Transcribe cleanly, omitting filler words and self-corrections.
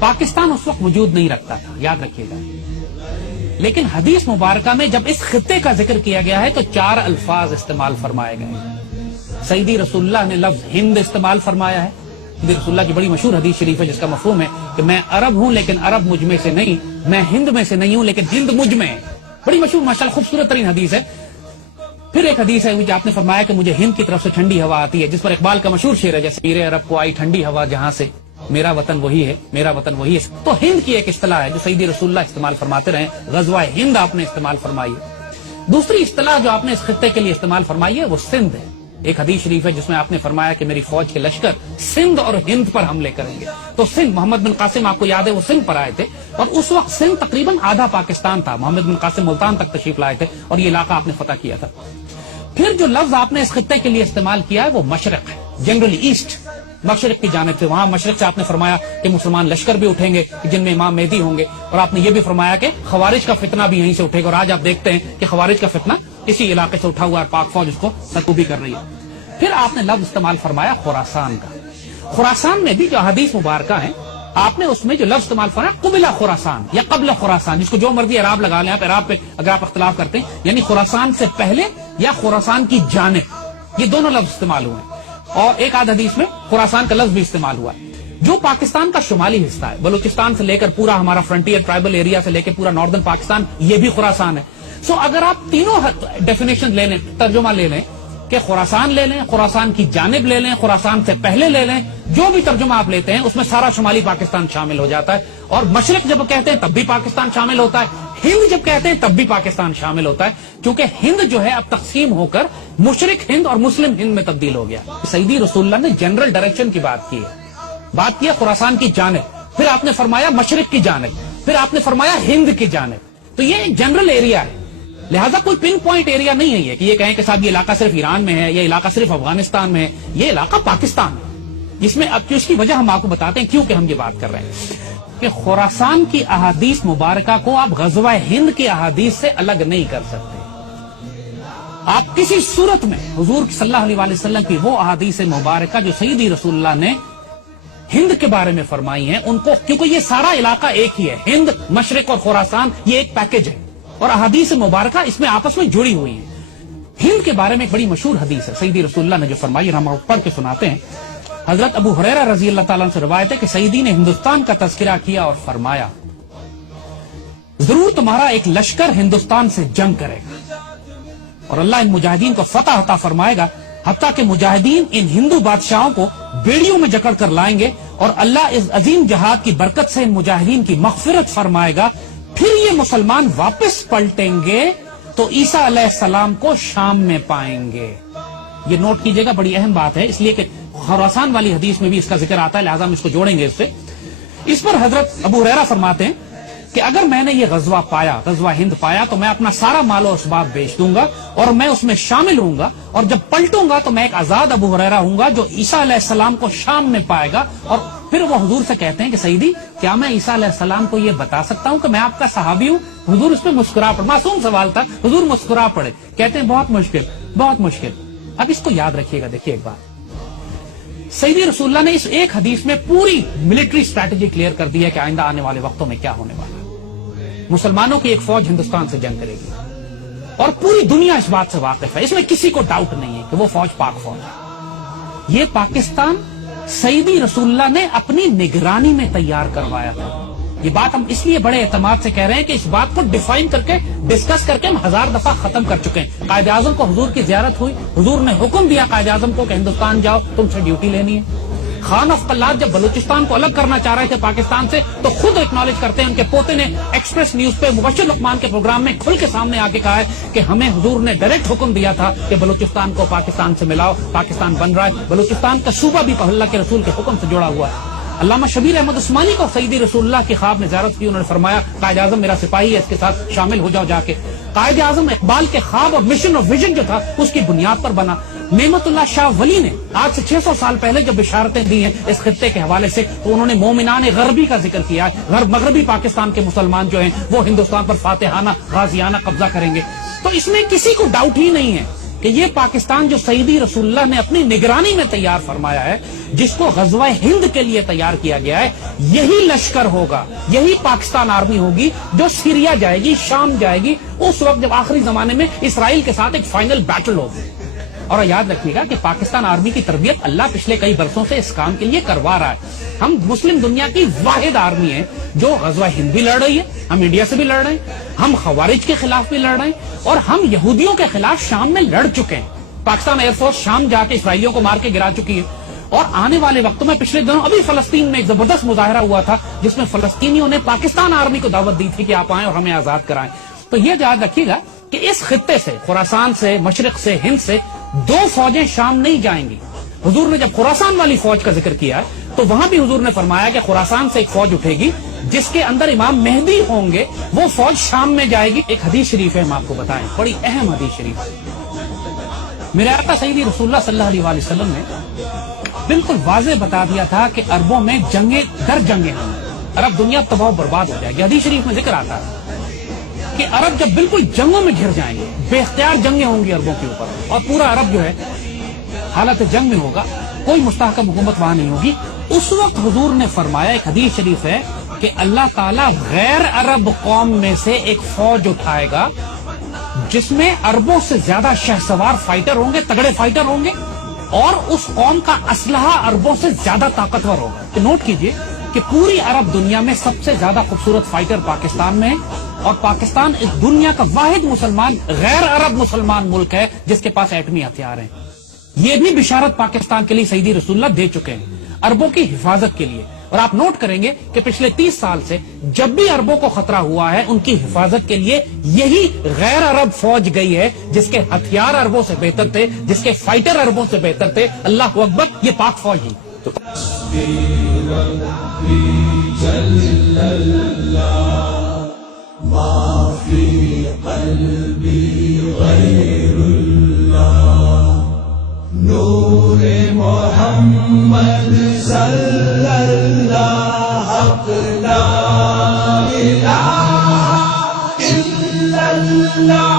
پاکستان اس وقت وجود نہیں رکھتا تھا، یاد رکھیے گا، لیکن حدیث مبارکہ میں جب اس خطے کا ذکر کیا گیا ہے تو 4 الفاظ استعمال فرمائے گئے۔ سیدی رسول اللہ نے لفظ ہند استعمال فرمایا ہے۔ سیدی رسول اللہ کی بڑی مشہور حدیث شریف ہے جس کا مفہوم ہے کہ میں عرب ہوں لیکن عرب مجھ میں سے نہیں، میں ہند میں سے نہیں ہوں لیکن ہند مجھ میں ہے۔ بڑی مشہور ماشاءاللہ خوبصورت ترین حدیث ہے۔ پھر ایک حدیث ہے کہ آپ نے فرمایا کہ مجھے ہند کی طرف سے ٹھنڈی ہوا آتی ہے، جس پر اقبال کا مشہور شعر ہے جیسے میرے عرب کو آئی ٹھنڈی ہوا جہاں سے، میرا وطن وہی ہے، میرا وطن وہی ہے۔ تو ہند کی ایک اصطلاح ہے جو سیدی رسول اللہ استعمال فرماتے رہے، غزوہ ہند آپ نے استعمال فرمائی ہے۔ دوسری اصطلاح جو آپ نے اس خطے کے لیے استعمال فرمائی ہے وہ سندھ ہے۔ ایک حدیث شریف ہے جس میں آپ نے فرمایا کہ میری فوج کے لشکر سندھ اور ہند پر حملے کریں گے۔ تو سندھ، محمد بن قاسم آپ کو یاد ہے وہ سندھ پر آئے تھے، اور اس وقت سندھ تقریباً آدھا پاکستان تھا۔ محمد بن قاسم ملتان تک تشریف لائے تھے اور یہ علاقہ آپ نے فتح کیا تھا۔ پھر جو لفظ آپ نے اس خطے کے لیے استعمال کیا ہے وہ مشرق ہے، جنرلی ایسٹ، مشرق کی جانب سے۔ وہاں مشرق سے آپ نے فرمایا کہ مسلمان لشکر بھی اٹھیں گے جن میں امام مہدی ہوں گے، اور آپ نے یہ بھی فرمایا کہ خوارج کا فتنہ بھی یہیں سے اٹھے گا، اور آج آپ دیکھتے ہیں کہ خوارج کا فتنہ اسی علاقے سے اٹھا ہوا ہے، پاک فوج اس کو سرکوبی کر رہی ہے۔ پھر آپ نے لفظ استعمال فرمایا خراسان کا۔ خراسان میں بھی جو حدیث مبارکہ ہیں آپ نے اس میں جو لفظ استعمال فرمایا قبلہ خراسان یا قبل خراسان، جس کو جو مرضی اعراب لگا لیں آپ، اعراب پہ اگر آپ اختلاف کرتے ہیں، یعنی خراسان سے پہلے یا خراسان کی جانب، یہ دونوں لفظ استعمال ہوئے ہیں۔ اور ایک آدھ حدیث میں خراسان کا لفظ بھی استعمال ہوا ہے، جو پاکستان کا شمالی حصہ ہے، بلوچستان سے لے کر پورا ہمارا فرنٹیئر ٹرائبل ایریا سے لے کے پورا ناردرن پاکستان، یہ بھی خراسان ہے۔ سو اگر آپ تینوں ڈیفینیشن لے لیں، ترجمہ لے لیں کہ خراسان لے لیں، خراسان کی جانب لے لیں، خراسان سے پہلے لے لیں، جو بھی ترجمہ آپ لیتے ہیں اس میں سارا شمالی پاکستان شامل ہو جاتا ہے۔ اور مشرق جب کہتے ہیں تب بھی پاکستان شامل ہوتا ہے، ہند جب کہتے ہیں تب بھی پاکستان شامل ہوتا ہے، کیونکہ ہند جو ہے اب تقسیم ہو کر مشرق ہند اور مسلم ہند میں تبدیل ہو گیا۔ سیدی رسول اللہ نے جنرل ڈائریکشن کی بات کی ہے، بات کی ہے خراسان کی جانب، پھر آپ نے فرمایا مشرق کی جانب، پھر آپ نے فرمایا ہند کی جانب۔ تو یہ ایک جنرل ایریا ہے، لہذا کوئی پن پوائنٹ ایریا نہیں ہے یہ کہ یہ کہیں کہ صاحب یہ علاقہ صرف ایران میں ہے، یہ علاقہ صرف افغانستان میں ہے، یہ علاقہ پاکستان ہے۔ جس میں اب اس کی وجہ ہم آپ کو بتاتے ہیں کیوں کہ ہم یہ بات کر رہے ہیں کہ خراسان کی احادیث مبارکہ کو آپ غزوہ ہند کی احادیث سے الگ نہیں کر سکتے۔ آپ کسی صورت میں حضور صلی اللہ علیہ وآلہ وسلم کی وہ احادیث مبارکہ جو سیدی رسول اللہ نے ہند کے بارے میں فرمائی ہیں ان کو، کیونکہ یہ سارا علاقہ ایک ہی ہے، ہند، مشرق اور خراسان یہ ایک پیکج ہے، اور احادیث مبارکہ اس میں آپس میں جڑی ہوئی ہیں۔ ہند کے بارے میں ایک بڑی مشہور حدیث ہے سیدی رسول اللہ نے جو فرمائی، ہم پڑھ کے سناتے ہیں۔ حضرت ابو ہریرہ رضی اللہ تعالیٰ عنہ سے روایت ہے کہ سیدی نے ہندوستان کا تذکرہ کیا اور فرمایا ضرور تمہارا ایک لشکر ہندوستان سے جنگ کرے گا اور اللہ ان مجاہدین کو فتح عطا فرمائے گا، حتیٰ کہ مجاہدین ان ہندو بادشاہوں کو بیڑیوں میں جکڑ کر لائیں گے، اور اللہ اس عظیم جہاد کی برکت سے ان مجاہدین کی مغفرت فرمائے گا۔ پھر یہ مسلمان واپس پلٹیں گے تو عیسیٰ علیہ السلام کو شام میں پائیں گے۔ یہ نوٹ کیجئے گا، بڑی اہم بات ہے، اس لیے کہ خراسان والی حدیث میں بھی اس کا ذکر آتا ہے، لہذا ہم اس کو جوڑیں گے اس سے۔ اس پر حضرت ابو ہریرہ فرماتے ہیں کہ اگر میں نے یہ غزوہ پایا، غزوہ ہند پایا، تو میں اپنا سارا مال و اسباب بیچ دوں گا اور میں اس میں شامل ہوں گا، اور جب پلٹوں گا تو میں ایک آزاد ابو ہریرہ ہوں گا جو عیسیٰ علیہ السلام کو شام میں پائے گا۔ اور پھر وہ حضور سے کہتے ہیں کہ سیدی کیا میں عیسیٰ علیہ السلام کو یہ بتا سکتا ہوں کہ میں آپ کا صحابی ہوں؟ حضور اس پہ مسکرا پڑے، معصوم سوال تھا، حضور مسکرا پڑے، کہتے ہیں بہت مشکل، بہت مشکل۔ اب اس کو یاد رکھیے گا، دیکھیے ایک بات، سیدی رسول اللہ نے اس ایک حدیث میں پوری ملٹری اسٹریٹجی کلیئر کر دی ہے کہ آئندہ آنے والے وقتوں میں کیا ہونے والا ہے۔ مسلمانوں کی ایک فوج ہندوستان سے جنگ کرے گی اور پوری دنیا اس بات سے واقف ہے، اس میں کسی کو ڈاؤٹ نہیں ہے کہ وہ فوج پاک فوج ہے۔ یہ پاکستان سیدی رسول اللہ نے اپنی نگرانی میں تیار کروایا تھا۔ یہ بات ہم اس لیے بڑے اعتماد سے کہہ رہے ہیں کہ اس بات کو ڈیفائن کر کے، ڈسکس کر کے ہم 1000 دفعہ ختم کر چکے ہیں۔ قائد اعظم کو حضور کی زیارت ہوئی، حضور نے حکم دیا قائد اعظم کو کہ ہندوستان جاؤ، تم سے ڈیوٹی لینی ہے۔ خان آف قلات جب بلوچستان کو الگ کرنا چاہ رہے تھے پاکستان سے تو خود اکنالج کرتے ہیں، ان کے پوتے نے ایکسپریس نیوز پہ مبشر لقمان کے پروگرام میں کھل کے سامنے آ کے کہا ہے کہ ہمیں حضور نے ڈائریکٹ حکم دیا تھا کہ بلوچستان کو پاکستان سے ملاؤ، پاکستان بن رہا ہے۔ بلوچستان کا صوبہ بھی اللہ کے رسول کے حکم سے جڑا ہوا ہے۔ علامہ شبیر احمد عثمانی کو سیدی رسول اللہ کی خواب میں زیارت کی، انہوں نے فرمایا قائد اعظم میرا سپاہی ہے، اس کے ساتھ شامل ہو جاؤ جا کے۔ قائد اعظم اقبال کے خواب اور مشن اور ویژن جو تھا اس کی بنیاد پر بنا۔ نعمت اللہ شاہ ولی نے آج سے 600 سال پہلے جب بشارتیں دی ہیں اس خطے کے حوالے سے تو انہوں نے مومنان غربی کا ذکر کیا ہے، مغربی پاکستان کے مسلمان جو ہیں وہ ہندوستان پر فاتحانہ غازیانہ قبضہ کریں گے۔ تو اس میں کسی کو ڈاؤٹ ہی نہیں ہے کہ یہ پاکستان جو سیدی رسول اللہ نے اپنی نگرانی میں تیار فرمایا ہے، جس کو غزوہ ہند کے لیے تیار کیا گیا ہے، یہی لشکر ہوگا، یہی پاکستان آرمی ہوگی جو سیریا جائے گی، شام جائے گی، اس وقت جب آخری زمانے میں اسرائیل کے ساتھ ایک فائنل بیٹل ہوگی۔ اور یاد رکھیے گا کہ پاکستان آرمی کی تربیت اللہ پچھلے کئی برسوں سے اس کام کے لیے کروا رہا ہے۔ ہم مسلم دنیا کی واحد آرمی ہے جو غزوہ ہند بھی لڑ رہی ہے، ہم انڈیا سے بھی لڑ رہے ہیں، ہم خوارج کے خلاف بھی لڑ رہے ہیں، اور ہم یہودیوں کے خلاف شام میں لڑ چکے ہیں۔ پاکستان ایئر فورس شام جا کے اسرائیلیوں کو مار کے گرا چکی ہے، اور آنے والے وقتوں میں پچھلے دنوں ابھی فلسطین میں ایک زبردست مظاہرہ ہوا تھا جس میں فلسطینیوں نے پاکستان آرمی کو دعوت دی تھی کہ آپ آئیں اور ہمیں آزاد کرائیں۔ تو یہ یاد رکھیے گا کہ اس خطے سے، خراسان سے، مشرق سے، ہند سے 2 فوجیں شام نہیں جائیں گی۔ حضور نے جب خراسان والی فوج کا ذکر کیا ہے تو وہاں بھی حضور نے فرمایا کہ خراسان سے ایک فوج اٹھے گی جس کے اندر امام مہدی ہوں گے، وہ فوج شام میں جائے گی۔ ایک حدیث شریف ہے، ہم آپ کو بتائیں، بڑی اہم حدیث شریف ہے۔ میرے آقا سیدی رسول اللہ صلی اللہ علیہ وسلم نے بالکل واضح بتا دیا تھا کہ عربوں میں جنگیں در جنگیں ہوں، عرب دنیا تباہ و برباد ہو جائے گی۔ حدیث شریف میں ذکر آتا ہے کہ عرب جب بالکل جنگوں میں گھر جائیں گے، بے اختیار جنگیں ہوں گی عربوں کے اوپر، اور پورا عرب جو ہے حالت جنگ میں ہوگا، کوئی مستحکم حکومت وہاں نہیں ہوگی، اس وقت حضور نے فرمایا، ایک حدیث شریف ہے کہ اللہ تعالیٰ غیر عرب قوم میں سے ایک فوج اٹھائے گا جس میں عربوں سے زیادہ شہسوار فائٹر ہوں گے، تگڑے فائٹر ہوں گے، اور اس قوم کا اسلحہ عربوں سے زیادہ طاقتور ہوگا۔ تو نوٹ کیجئے کہ پوری عرب دنیا میں سب سے زیادہ خوبصورت فائٹر پاکستان میں ہے، اور پاکستان اس دنیا کا واحد مسلمان غیر عرب مسلمان ملک ہے جس کے پاس ایٹمی ہتھیار ہیں۔ یہ بھی بشارت پاکستان کے لیے سیدی رسول اللہ دے چکے ہیں، عربوں کی حفاظت کے لیے۔ اور آپ نوٹ کریں گے کہ پچھلے 30 سال سے جب بھی عربوں کو خطرہ ہوا ہے، ان کی حفاظت کے لیے یہی غیر عرب فوج گئی ہے جس کے ہتھیار عربوں سے بہتر تھے، جس کے فائٹر عربوں سے بہتر تھے۔ اللہ اکبر، یہ پاک فوج ہی۔ نور محمد صلی اللہ حق لا الہ الا اللہ